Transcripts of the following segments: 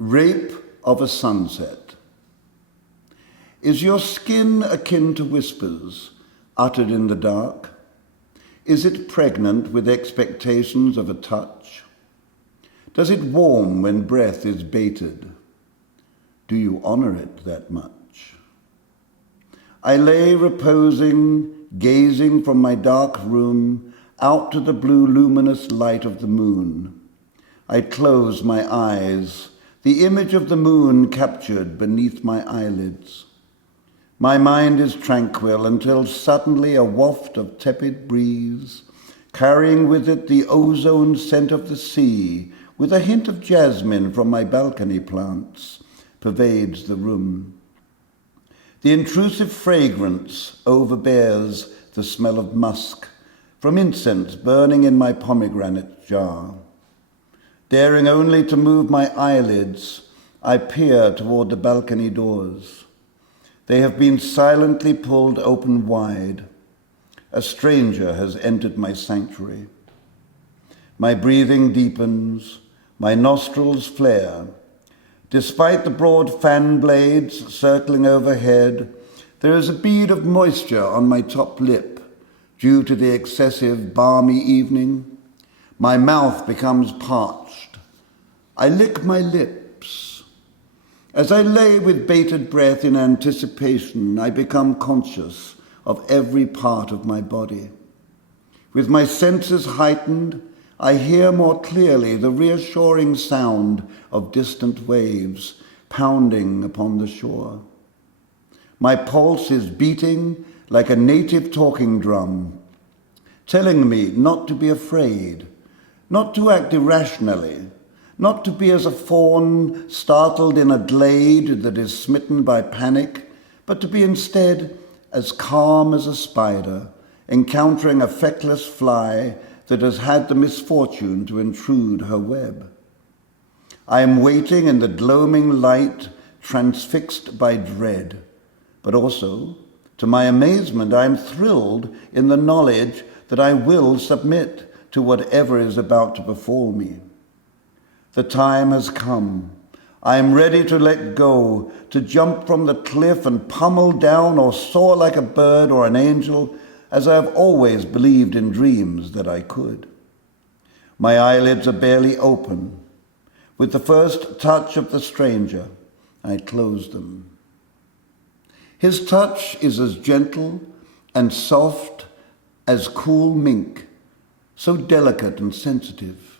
Rape of a sunset. Is your skin akin to whispers uttered in the dark? Is it pregnant with expectations of a touch? Does it warm when breath is bated? Do you honor it that much? I lay reposing, gazing from my dark room out to the blue luminous light of the moon. I close my eyes, the image of the moon captured beneath my eyelids. My mind is tranquil until suddenly a waft of tepid breeze, carrying with it the ozone scent of the sea, with a hint of jasmine from my balcony plants, pervades the room. The intrusive fragrance overbears the smell of musk from incense burning in my pomegranate jar. Daring only to move my eyelids, I peer toward the balcony doors. They have been silently pulled open wide. A stranger has entered my sanctuary. My breathing deepens, my nostrils flare. Despite the broad fan blades circling overhead, there is a bead of moisture on my top lip due to the excessive balmy evening. My mouth becomes parched. I lick my lips. As I lay with bated breath in anticipation, I become conscious of every part of my body. With my senses heightened, I hear more clearly the reassuring sound of distant waves pounding upon the shore. My pulse is beating like a native talking drum, telling me not to be afraid, not to act irrationally, not to be as a fawn startled in a glade that is smitten by panic, but to be instead as calm as a spider encountering a feckless fly that has had the misfortune to intrude her web. I am waiting in the gloaming light, transfixed by dread, but also, to my amazement, I am thrilled in the knowledge that I will submit to whatever is about to befall me. The time has come. I am ready to let go, to jump from the cliff and pummel down or soar like a bird or an angel, as I have always believed in dreams that I could. My eyelids are barely open. With the first touch of the stranger, I close them. His touch is as gentle and soft as cool mink, so delicate and sensitive,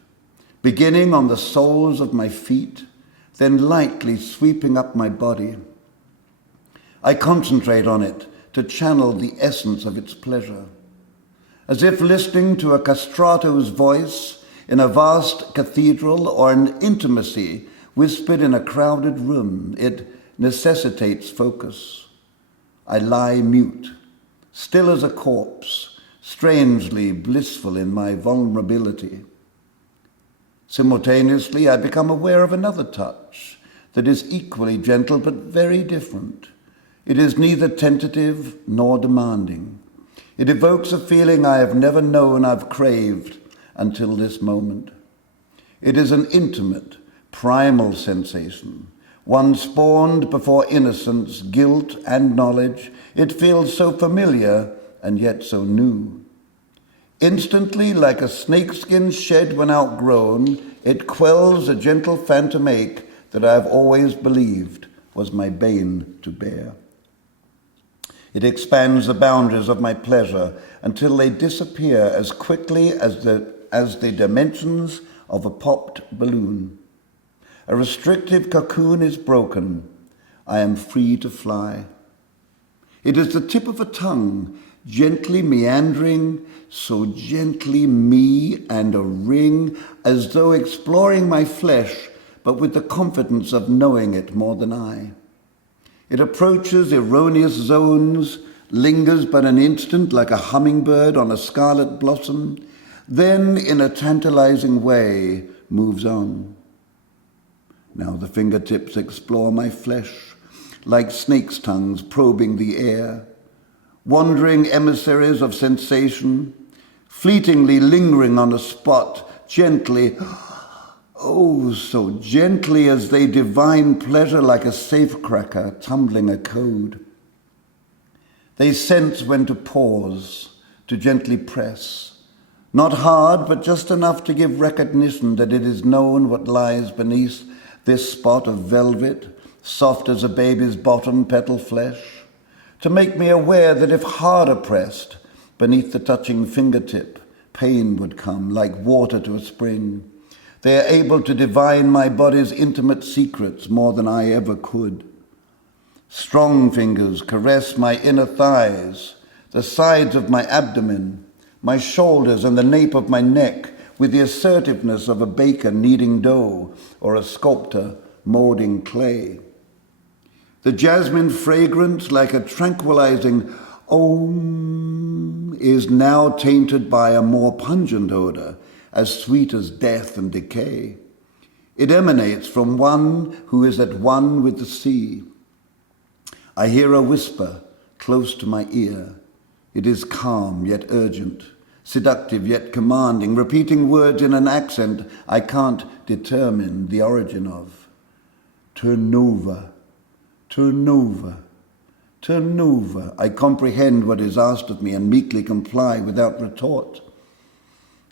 beginning on the soles of my feet, then lightly sweeping up my body. I concentrate on it to channel the essence of its pleasure. As if listening to a castrato's voice in a vast cathedral or an intimacy whispered in a crowded room, it necessitates focus. I lie mute, still as a corpse, strangely blissful in my vulnerability. Simultaneously, I become aware of another touch that is equally gentle but very different. It is neither tentative nor demanding. It evokes a feeling I have never known I've craved until this moment. It is an intimate, primal sensation, one spawned before innocence, guilt, and knowledge. It feels so familiar and yet so new. Instantly, like a snakeskin shed when outgrown, it quells a gentle phantom ache that I have always believed was my bane to bear. It expands the boundaries of my pleasure until they disappear as quickly as the dimensions of a popped balloon. A restrictive cocoon is broken. I am free to fly. It is the tip of a tongue, gently meandering, so gently me and a ring, as though exploring my flesh, but with the confidence of knowing it more than I. It approaches erroneous zones, lingers but an instant like a hummingbird on a scarlet blossom, then in a tantalizing way moves on. Now the fingertips explore my flesh, like snakes' tongues probing the air, wandering emissaries of sensation, fleetingly lingering on a spot, gently Oh, so gently as they divine pleasure like a safecracker tumbling a code. They sense when to pause, to gently press. Not hard, but just enough to give recognition that it is known what lies beneath this spot of velvet, soft as a baby's bottom petal flesh. To make me aware that if harder pressed, beneath the touching fingertip, pain would come like water to a spring. They are able to divine my body's intimate secrets more than I ever could. Strong fingers caress my inner thighs, the sides of my abdomen, my shoulders and the nape of my neck with the assertiveness of a baker kneading dough or a sculptor molding clay. The jasmine fragrance, like a tranquilizing om, is now tainted by a more pungent odor, as sweet as death and decay. It emanates from one who is at one with the sea. I hear a whisper close to my ear. It is calm yet urgent, seductive yet commanding, repeating words in an accent I can't determine the origin of. Turn over, turn over, turn over. I comprehend what is asked of me and meekly comply without retort.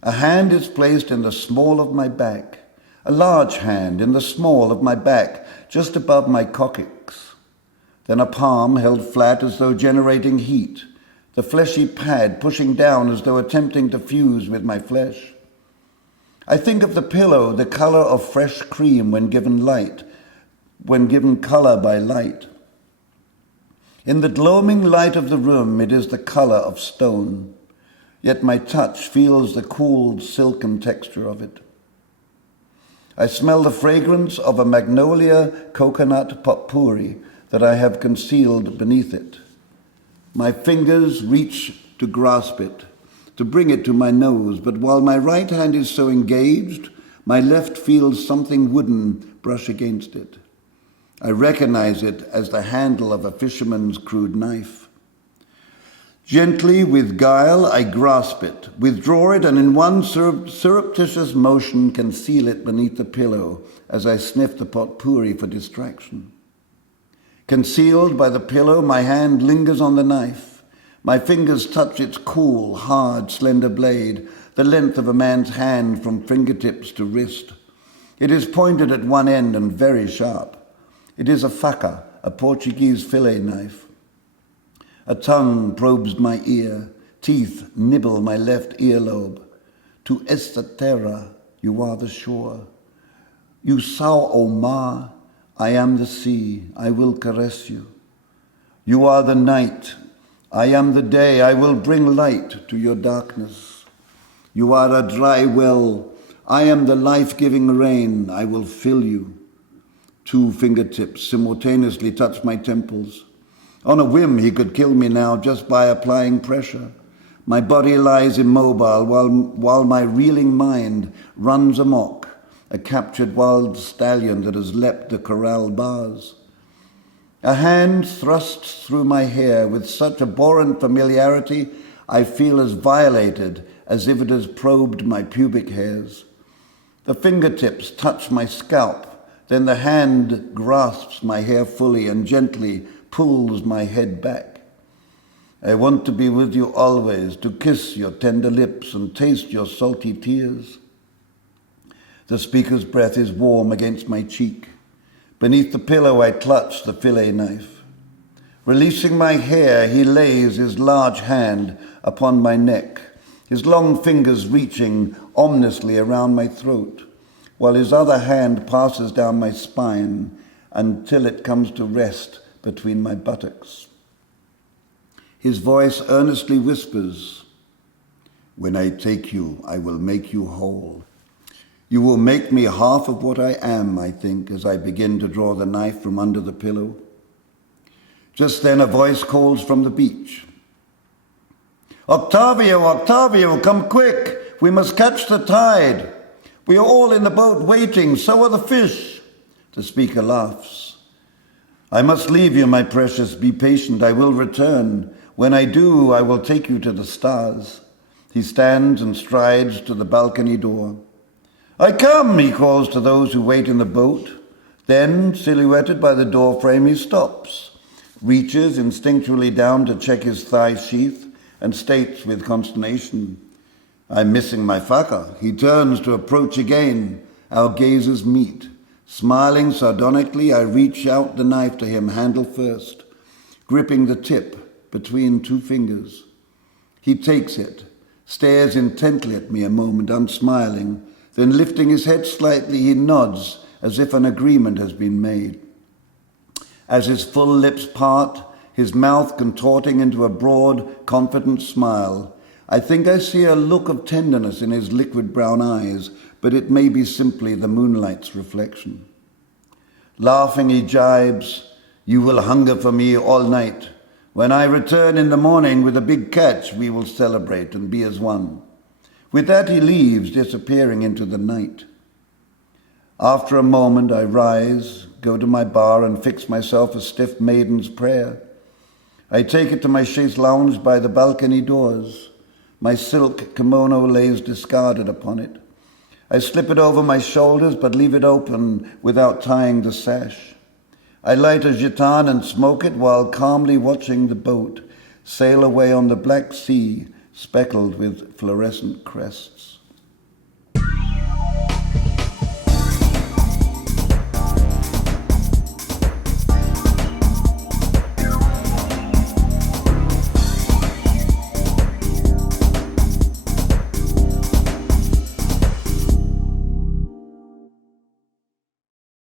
A hand is placed in the small of my back, a large hand in the small of my back, just above my coccyx. Then a palm held flat as though generating heat, the fleshy pad pushing down as though attempting to fuse with my flesh. I think of the pillow, the color of fresh cream when given color by light. In the gloaming light of the room, it is the color of stone. Yet my touch feels the cool, silken texture of it. I smell the fragrance of a magnolia coconut potpourri that I have concealed beneath it. My fingers reach to grasp it, to bring it to my nose, but while my right hand is so engaged, my left feels something wooden brush against it. I recognize it as the handle of a fisherman's crude knife. Gently, with guile, I grasp it, withdraw it, and in one surreptitious motion conceal it beneath the pillow as I sniff the potpourri for distraction. Concealed by the pillow, my hand lingers on the knife. My fingers touch its cool, hard, slender blade, the length of a man's hand from fingertips to wrist. It is pointed at one end and very sharp. It is a faca, a Portuguese fillet knife. A tongue probes my ear, teeth nibble my left earlobe. To esta terra, you are the shore. You sao o mar, I am the sea, I will caress you. You are the night, I am the day, I will bring light to your darkness. You are a dry well, I am the life-giving rain, I will fill you. Two fingertips simultaneously touch my temples. On a whim, he could kill me now just by applying pressure. My body lies immobile while my reeling mind runs amok, a captured wild stallion that has leapt the corral bars. A hand thrusts through my hair with such abhorrent familiarity, I feel as violated as if it has probed my pubic hairs. The fingertips touch my scalp, then the hand grasps my hair fully and gently pulls my head back. I want to be with you always, to kiss your tender lips and taste your salty tears. The speaker's breath is warm against my cheek. Beneath the pillow I clutch the fillet knife. Releasing my hair, he lays his large hand upon my neck, his long fingers reaching ominously around my throat, while his other hand passes down my spine until it comes to rest between my buttocks. His voice earnestly whispers, "When I take you, I will make you whole. You will make me half of what I am," I think, as I begin to draw the knife from under the pillow. Just then a voice calls from the beach. "Octavio, Octavio, come quick! We must catch the tide. We are all in the boat waiting, so are the fish." The speaker laughs. "I must leave you, my precious. Be patient, I will return. When I do, I will take you to the stars." He stands and strides to the balcony door. "I come," he calls to those who wait in the boat. Then, silhouetted by the doorframe, he stops, reaches instinctually down to check his thigh sheath, and states with consternation, "I'm missing my whaka." He turns to approach again. Our gazes meet. Smiling sardonically, I reach out the knife to him, handle first, gripping the tip between two fingers. He takes it, stares intently at me a moment, unsmiling. Then lifting his head slightly, he nods as if an agreement has been made. As his full lips part, his mouth contorting into a broad, confident smile, I think I see a look of tenderness in his liquid brown eyes, but it may be simply the moonlight's reflection. Laughing, he jibes, "You will hunger for me all night. When I return in the morning with a big catch, we will celebrate and be as one." With that he leaves, disappearing into the night. After a moment I rise, go to my bar and fix myself a stiff maiden's prayer. I take it to my chaise lounge by the balcony doors. My silk kimono lays discarded upon it. I slip it over my shoulders but leave it open without tying the sash. I light a gitane and smoke it while calmly watching the boat sail away on the Black Sea, speckled with fluorescent crests.